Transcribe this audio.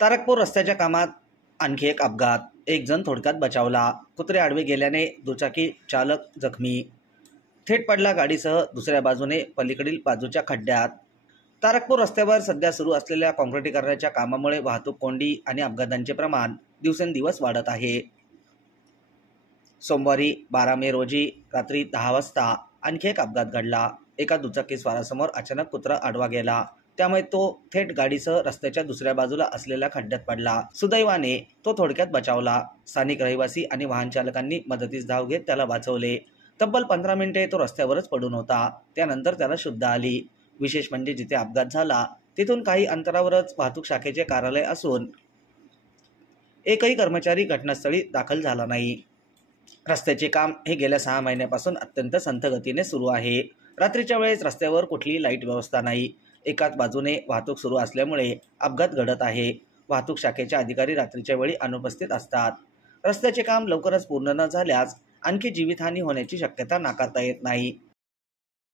तारकपूर रस्त्याच्या कामात आणखी एक अपघात, एक जण थोडक्यात बचावला. कुत्रे आडवे गेल्याने दुचाकी चालक जखमी, थेट पडला गाडीसह दुसऱ्या बाजूने पलीकडील बाजूच्या खड्ड्यात. तारकपूर रस्त्यावर सध्या सुरू असलेल्या काँक्रिटीकरणाच्या कामामुळे वाहतूक कोंडी आणि अपघातांचे प्रमाण दिवसेंदिवस वाढत आहे. सोमवारी 12 मे रोजी रात्री 10 वाजता आणखी एक अपघात घडला. एका दुचाकीस्वारासमोर अचानक कुत्रा आडवा गेला, त्यामुळे तो थेट गाडीसह रस्त्याच्या दुसऱ्या बाजूला असलेल्या खड्ड्यात पडला. सुदैवाने तो थोडक्यात बचावला. स्थानिक रहिवासी आणि वाहन चालकांनी मदतीस धाव घेत त्याला वाचवले. तब्बल 15 मिनिटे तो रस्त्यावरच पडून होता. त्यानंतर त्याला शुद्ध आली. विशेष म्हणजे जिथे अपघात झाला तिथून काही अंतरावरच वाहतूक शाखेचे कार्यालय असून एकही कर्मचारी घटनास्थळी दाखल झाला नाही. रस्त्याचे काम हे गेल्या 6 महिन्यापासून अत्यंत संथ गतीने सुरू आहे. रात्रीच्या वेळेस रस्त्यावर कुठलीही लाईट व्यवस्था नाही. एकाच बाजूने वाहतूक सुरू असल्यामुळे अपघात घडत आहे. वाहतूक शाखेचे अधिकारी रात्रीच्या वेळी अनुपस्थित असतात. रस्त्याचे काम लवकरच पूर्ण न झाल्यास आणखी जीवितहानी होण्याची शक्यता नाकारता येत नाही.